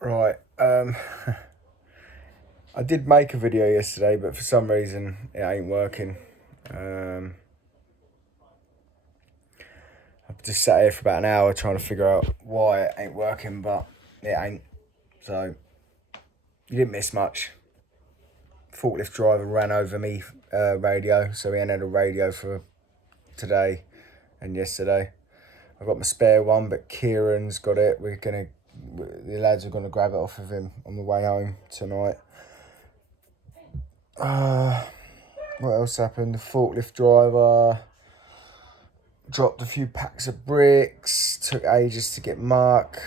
Right, I did make a video yesterday, but for some reason it ain't working. I've just sat here for about an hour trying to figure out why it ain't working, but it ain't. So, you didn't miss much. Forklift driver ran over me radio, so we ain't had a radio for today and yesterday. I got my spare one, but Kieran's got it. The lads are gonna grab it off of him on the way home tonight. What else happened? The forklift driver dropped a few packs of bricks. Took ages to get Mark.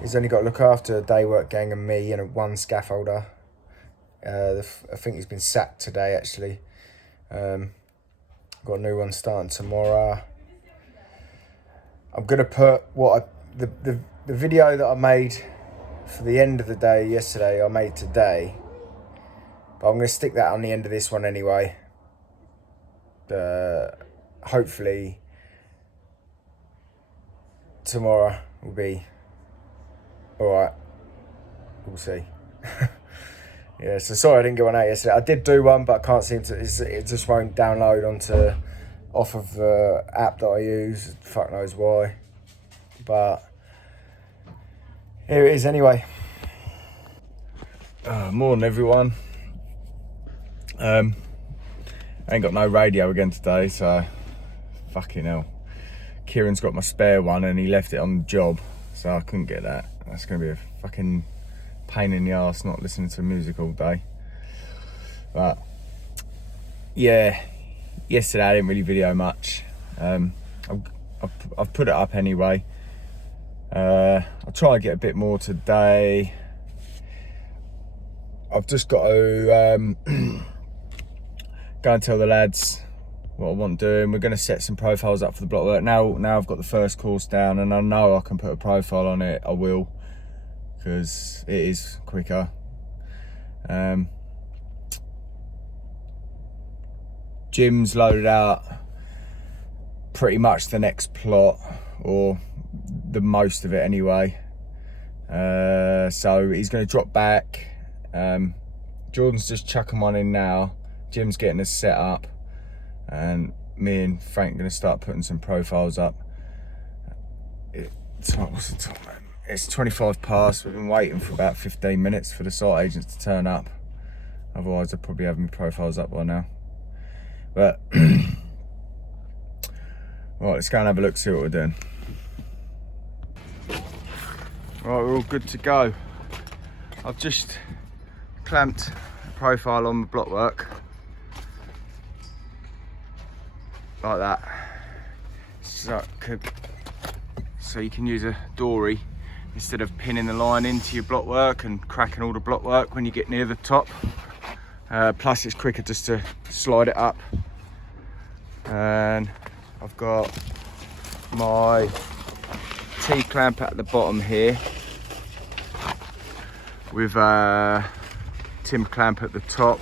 He's only got to look after a day work gang and me and one scaffolder. I think he's been sacked today actually. Got a new one starting tomorrow. I'm gonna put the video that I made for the end of the day yesterday. I made today, but I'm gonna stick that on the end of this one anyway. Hopefully tomorrow will be all right. We'll see. Yeah, so sorry I didn't get one out yesterday. I did do one, but I can't seem to. It just won't download off of the app that I use. Fuck knows why. But here it is anyway. Morning everyone. I ain't got no radio again today, so fucking hell. Kieran's got my spare one and he left it on the job, so I couldn't get that. That's gonna be a fucking pain in the arse not listening to music all day. But yeah, yesterday I didn't really video much. I've put it up anyway. I'll try and get a bit more today. I've just got to go and tell the lads what I want doing. We're going to set some profiles up for the block work. Now I've got the first course down and I know I can put a profile on it. I will, because it is quicker. Jim's loaded out pretty much the next plot, or the most of it anyway. So he's going to drop back. Jordan's just chucking one in now. Jim's getting us set up, and me and Frank are going to start putting some profiles up. What's the time, man? It's 25 past. We've been waiting for about 15 minutes for the site agents to turn up. Otherwise I'd probably have my profiles up by now. But right, let's go and have a look, see what we're doing. Right, we're all good to go. I've just clamped a profile on the block work like that, so you can use a dory instead of pinning the line into your block work and cracking all the block work when you get near the top. Plus it's quicker just to slide it up. And I've got my T-clamp at the bottom here with Tim clamp at the top.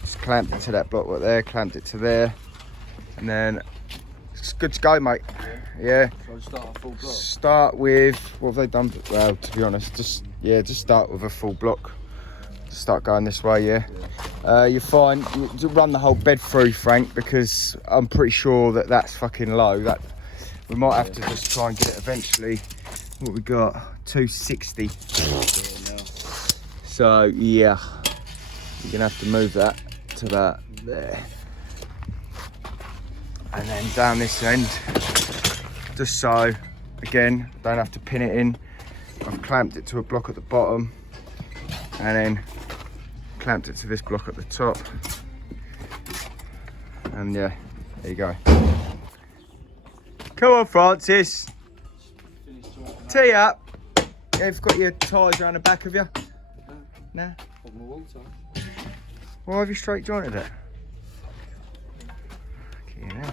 Just clamped it to that block right there, clamped it to there, and then it's good to go, mate. Yeah. So start a full block. Start with, what have they done? Well, to be honest, just start with a full block. Just start going this way, yeah. You're fine. You run the whole bed through, Frank, because I'm pretty sure that that's fucking low. That we might have to just try and get it eventually. What we got? 260. So yeah, you're gonna have to move that to that there, and then down this end, just so again don't have to pin it in. I've clamped it to a block at the bottom and then clamped it to this block at the top, and yeah, there you go. Come on, Francis, tee up. Yeah, you've got your tyres around the back of you. Nah. Why have you straight jointed it? Okay, now.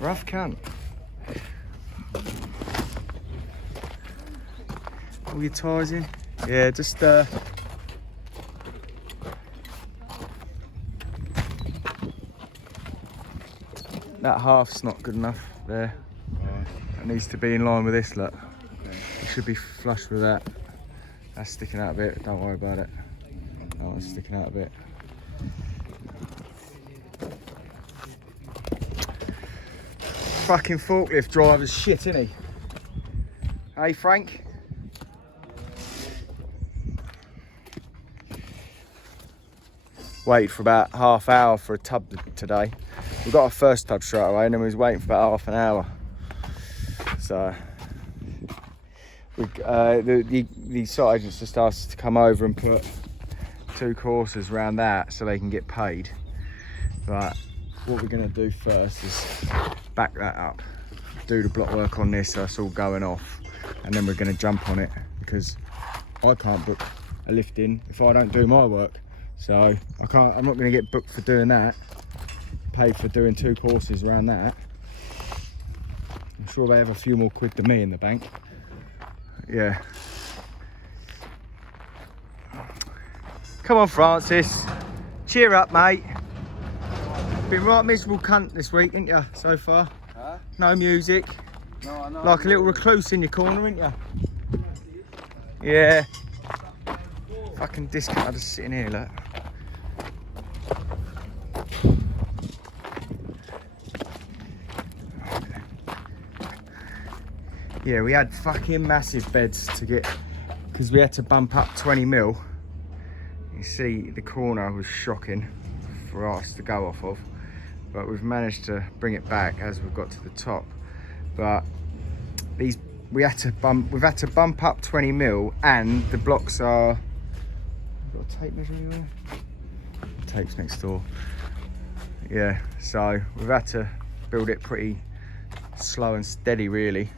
Rough cunt. All your tyres in? Yeah, just that half's not good enough there. It needs to be in line with this, look. It should be flush with that. That's sticking out a bit, don't worry about it. That one's sticking out a bit. Fucking forklift driver's shit, isn't he? Hey, Frank? Waited for about half hour for a tub today. We got our first tub straight away and then we was waiting for about half an hour. So, the site agents just asked us to come over and put 2 courses around that so they can get paid. But what we're going to do first is back that up, do the block work on this so it's all going off, and then we're going to jump on it because I can't book a lift in if I don't do my work. So I'm not going to get booked for doing that, paid for doing 2 courses around that. I'm sure they have a few more quid than me in the bank. Yeah. Come on, Francis. Cheer up, mate. Been right miserable cunt this week, ain't you, so far? Huh? No music. No, I know. Like a little recluse in your corner, ain't you? Yeah. Fucking discount, I'm just sitting here, look. Yeah, we had fucking massive beds to get, because we had to bump up 20 mil. You see, the corner was shocking for us to go off of, but we've managed to bring it back as we've got to the top. But we've had to bump up 20 mil, and the blocks are. Got a tape measure anywhere? Tape's next door. Yeah, so we've had to build it pretty slow and steady, really.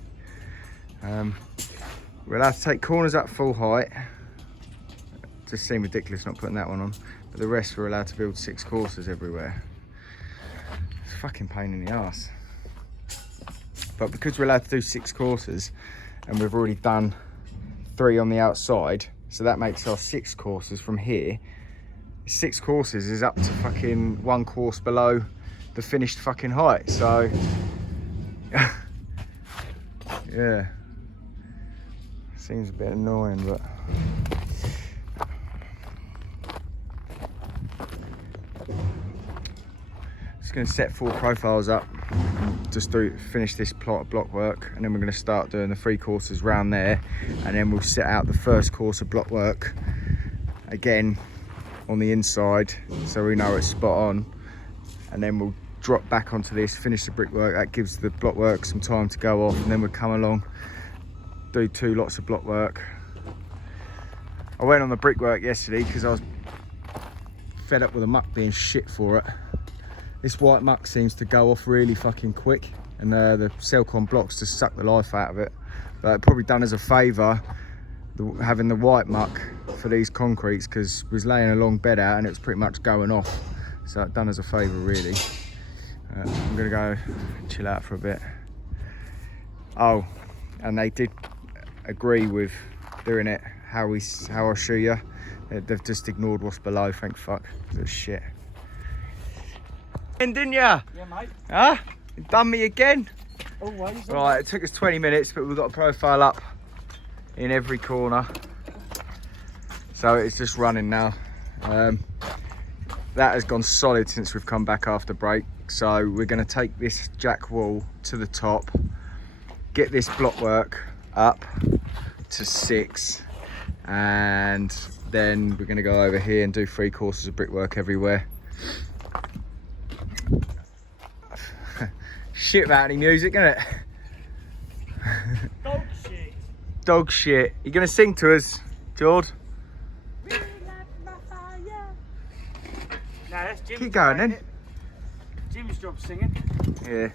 We're allowed to take corners up full height. Just seemed ridiculous not putting that one on. But the rest we're allowed to build 6 courses everywhere. It's a fucking pain in the ass. But because we're allowed to do 6 courses, and we've already done 3 on the outside, so that makes our 6 courses from here. 6 courses is up to fucking 1 course below the finished fucking height. So, yeah. Seems a bit annoying, but just going to set 4 profiles up, just finish this plot of block work, and then we're going to start doing the 3 courses round there, and then we'll set out the first course of block work again on the inside so we know it's spot on, and then we'll drop back onto this, finish the brickwork. That gives the block work some time to go off, and then we'll come along, do 2 lots of block work. I went on the brickwork yesterday because I was fed up with the muck being shit for it. This white muck seems to go off really fucking quick, and the Celcon blocks just suck the life out of it. But it probably done us a favour having the white muck for these concretes, because we was laying a long bed out and it was pretty much going off. So it done us a favour, really. I'm gonna go chill out for a bit. Oh, and they did agree with doing it how I show you. They've just ignored what's below, thank fuck. It's shit. Didn't ya? Yeah, mate. Huh? You done me again? Always. Right, it took us 20 minutes, but we've got a profile up in every corner. So it's just running now. That has gone solid since we've come back after break. So we're going to take this jack wall to the top, get this block work up to 6, and then we're going to go over here and do 3 courses of brickwork everywhere. Shit about any music, isn't it? Dog shit. Dog shit. You going to sing to us, Jord? No, that's Jim's. Keep going then. Jim's job singing. Yeah.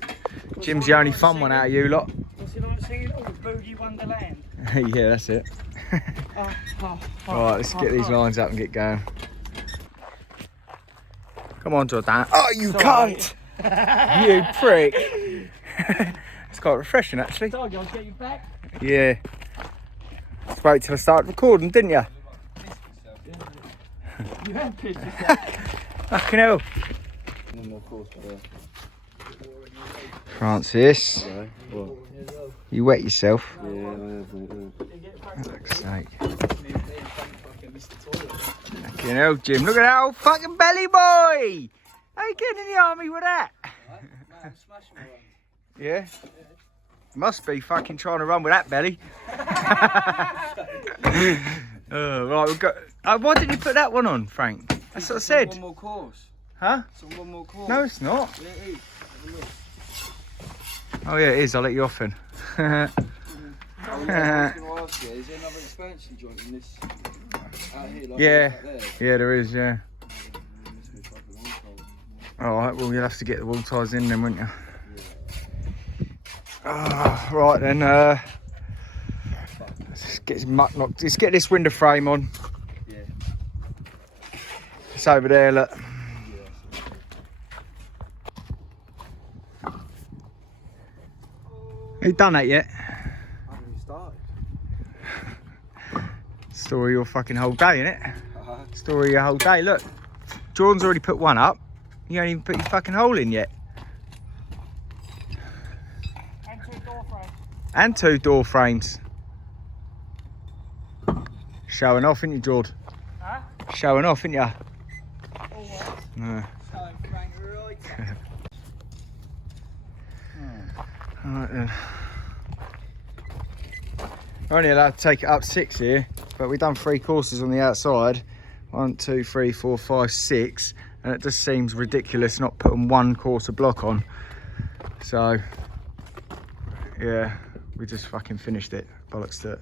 Jim's the only fun one out of you lot. What's he like singing? Oh, Boogie Wonderland. Yeah, that's it. Alright, let's get these lines up and get going. Come on, Jordan. Oh, you cunt! You prick. It's quite refreshing, actually. Dog, I'll get you back. Yeah. Just wait till I start recording, didn't you? You have pissed yourself. Fucking hell. One more course, Francis, No, what? you wet yourself. Yeah, I have, mate. For fuck's sake. Fucking hell, Jim. Look at that old fucking belly boy. How you getting in the army with that? Yeah? Must be fucking trying to run with that belly. Right, we've got. Why didn't you put that one on, Frank? That's what I said. One more course. Huh? It's on one more course. No, it's not. Yeah, it is. Have a look. Oh, yeah, it is. I'll let you off then. Oh, yeah, I was going to ask you, is there another expansion joint in this out here? Like Yeah. out there? Yeah, there is, yeah. Alright, well, you'll have to get the wall ties in then, won't you? Yeah. Right then, let's get some muck knocked. Let's get this window frame on. Yeah. It's over there, look. Have you done that yet? I haven't even started. Story of your fucking whole day, innit? Uh-huh. Story of your whole day. Look, Jordan's already put one up. You ain't even put your fucking hole in yet. And 2 door frames. And 2 door frames. Showing off, ain't you, Jord? Huh? Showing off, ain't you? All right. No. Time Frank right. Alright then. We're only allowed to take it up 6 here, but we've done 3 courses on the outside. 1, 2, 3, 4, 5, 6. And it just seems ridiculous not putting 1 quarter block on. So, yeah, we just fucking finished it. Bollocks to it.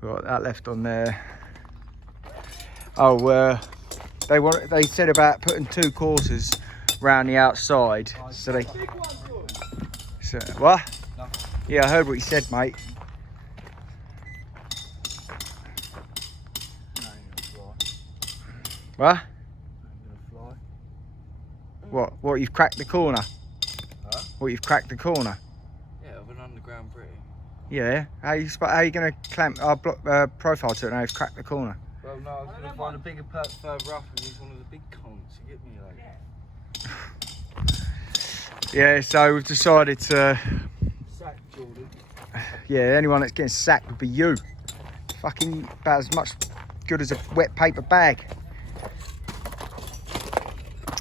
We've got that left on there. Oh, they said about putting 2 courses round the outside. So they. So, what? Yeah, I heard what you said, mate. What? What, you've cracked the corner? Huh? What, you've cracked the corner? Yeah, of an underground Brit. Yeah. How you going to clamp our profile to it now you've cracked the corner? Well, no, I was going to find a bigger part further up, and he's one of the big cons. You get me, like. Yeah, so we've decided to... Sack Jordan. Yeah, anyone that's getting sacked would be you. Fucking about as much good as a wet paper bag.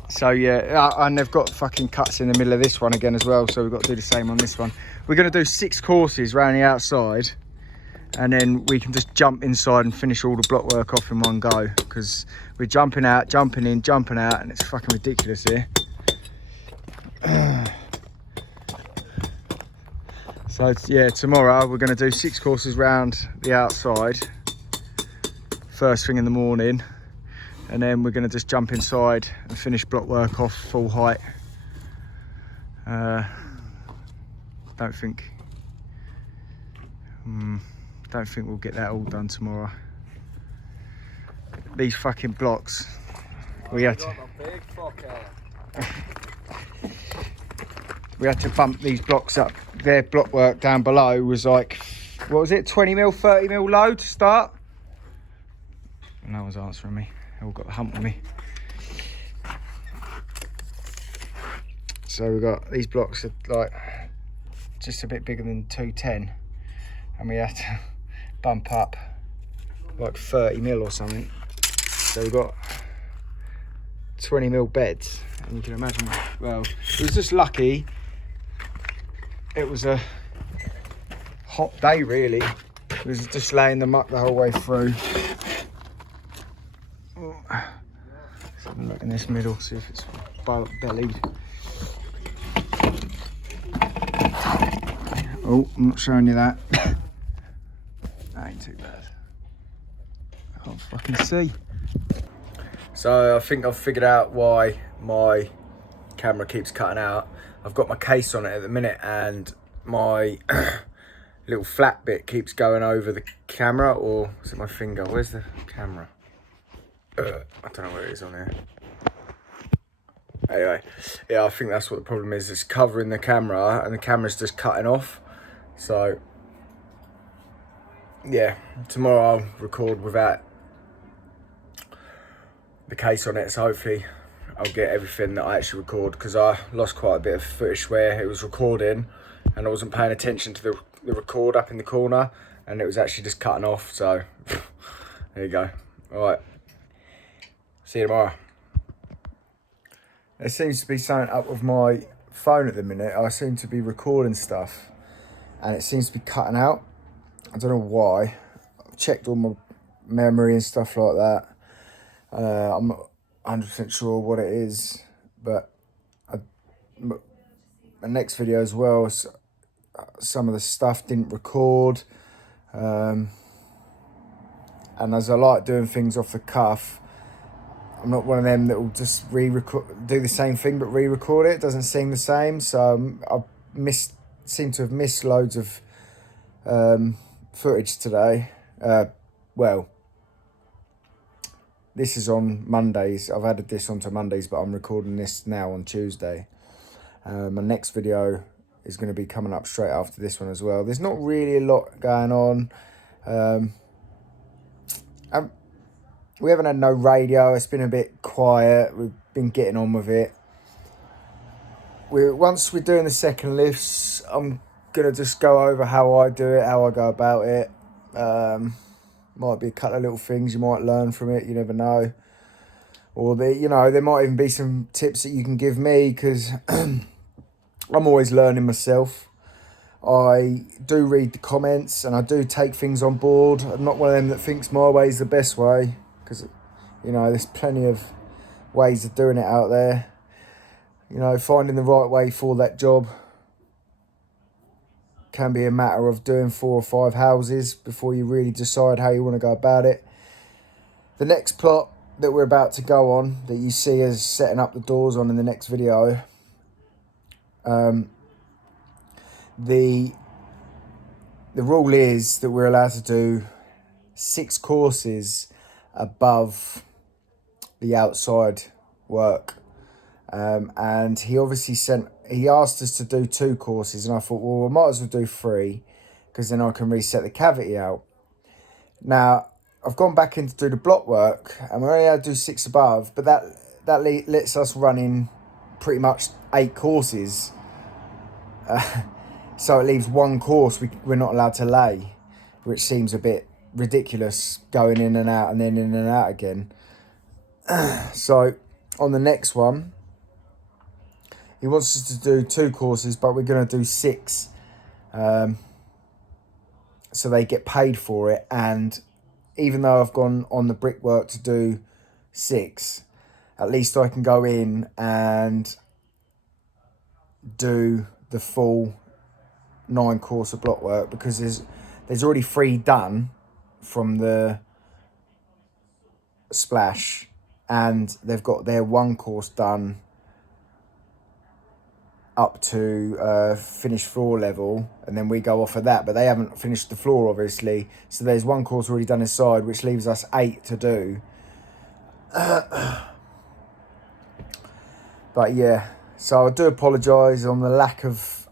So yeah, and they've got fucking cuts in the middle of this one again as well, so we've got to do the same on this one. We're going to do 6 courses around the outside, and then we can just jump inside and finish all the block work off in one go, because we're jumping out, jumping in, jumping out, and it's fucking ridiculous here. So yeah, tomorrow we're going to do 6 courses round the outside first thing in the morning, and then we're going to just jump inside and finish block work off full height. Don't think we'll get that all done tomorrow. These fucking blocks, we had to bump these blocks up. Their block work down below was like, what was it, 20 mil, 30 mil low to start? No one's answering me. They all got the hump with me. So we've got these blocks are like just a bit bigger than 210, and we had to bump up like 30 mil or something. So we've got 20 mil beds, and you can imagine, well, it was just lucky. It was a hot day, really. It was just laying them up the whole way through. Let's have a look in this middle, see if it's bellied. Oh, I'm not showing you that. That ain't too bad. I can't fucking see. So I think I've figured out why my camera keeps cutting out. I've got my case on it at the minute, and my little flat bit keeps going over the camera, or is it my finger? Where's the camera? I don't know where it is on here. Anyway, yeah, I think that's what the problem is. It's covering the camera, and the camera's just cutting off. So, yeah, tomorrow I'll record without the case on it, so hopefully I'll get everything that I actually record, because I lost quite a bit of footage where it was recording and I wasn't paying attention to the record up in the corner, and it was actually just cutting off. So there you go. All right, see you tomorrow. There seems to be something up with my phone at the minute. I seem to be recording stuff and it seems to be cutting out. I don't know why. I've checked all my memory and stuff like that. I'm not 100% sure what it is, but my next video as well, some of the stuff didn't record. And as I like doing things off the cuff, I'm not one of them that will just do the same thing but re-record it. It doesn't seem the same, so I seem to have missed loads of footage today. Well, this is on Mondays. I've added this onto Mondays, but I'm recording this now on Tuesday. My next video is going to be coming up straight after this one as well. There's not really a lot going on. We haven't had no radio. It's been a bit quiet. We've been getting on with it. Once we're doing the second lifts, I'm going to just go over how I do it, how I go about it. Might be a couple of little things you might learn from it. You never know. Or, there might even be some tips that you can give me, because I'm always learning myself. I do read the comments and I do take things on board. I'm not one of them that thinks my way is the best way, because, there's plenty of ways of doing it out there. Finding the right way for that job can be a matter of doing 4 or 5 houses before you really decide how you want to go about it. The next plot that we're about to go on, that you see us setting up the doors on in the next video, the rule is that we're allowed to do 6 courses above the outside work. And he obviously he asked us to do 2 courses, and I thought, well, we might as well do 3, because then I can reset the cavity out. Now, I've gone back in to do the block work, and we're only able to do 6 above, but that lets us run in pretty much 8 courses. So it leaves 1 course we're not allowed to lay, which seems a bit ridiculous, going in and out and then in and out again. So on the next one, he wants us to do 2 courses, but we're going to do 6. So they get paid for it. And even though I've gone on the brickwork to do 6, at least I can go in and do the full 9 course of block work, because there's already 3 done from the splash, and they've got their 1 course done up to finished floor level, and then we go off of that, but they haven't finished the floor obviously, so there's 1 course already done inside, which leaves us 8 to do. But yeah, so I do apologise on the lack of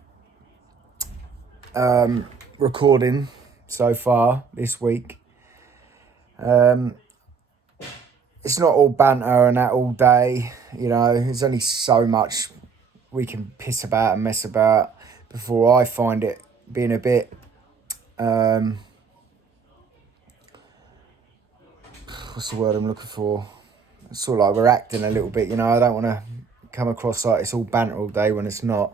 recording so far this week. It's not all banter and that all day, there's only so much we can piss about and mess about before I find it being a bit what's the word I'm looking for? It's sort of like we're acting a little bit, I don't want to come across like it's all banter all day when it's not.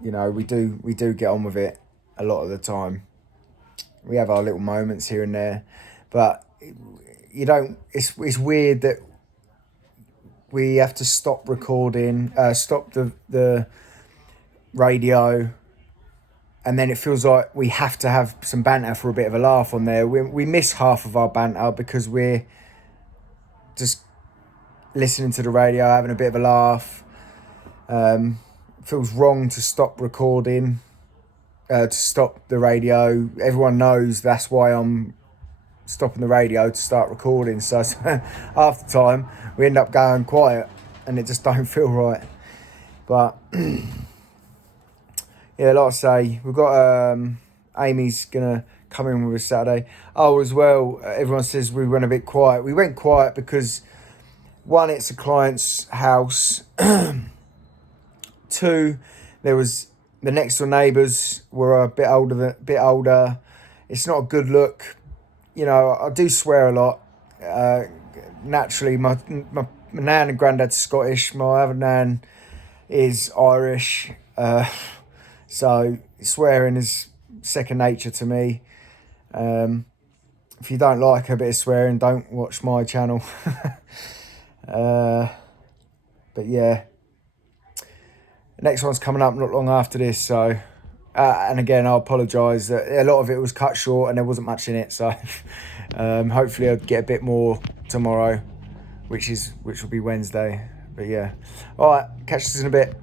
We do get on with it a lot of the time. We have our little moments here and there, but it's weird that we have to stop recording, stop the radio, and then it feels like we have to have some banter for a bit of a laugh on there. We miss half of our banter because we're just listening to the radio, having a bit of a laugh. Feels wrong to stop recording, to stop the radio. Everyone knows that's why I'm stopping the radio to start recording. So half the time we end up going quiet and it just don't feel right. But yeah, like I say, we've got Amy's gonna come in with us Saturday. Oh, as well, everyone says we went a bit quiet. We went quiet because one, it's a client's house. Two, there was the next door neighbours were a bit older. It's not a good look. You know, I do swear a lot. Naturally, my nan and granddad's Scottish. My other nan is Irish. So swearing is second nature to me. If you don't like a bit of swearing, don't watch my channel. But yeah, the next one's coming up not long after this. So, and again, I apologise that a lot of it was cut short and there wasn't much in it. So, hopefully, I'll get a bit more tomorrow, which will be Wednesday. But yeah, all right, catch us in a bit.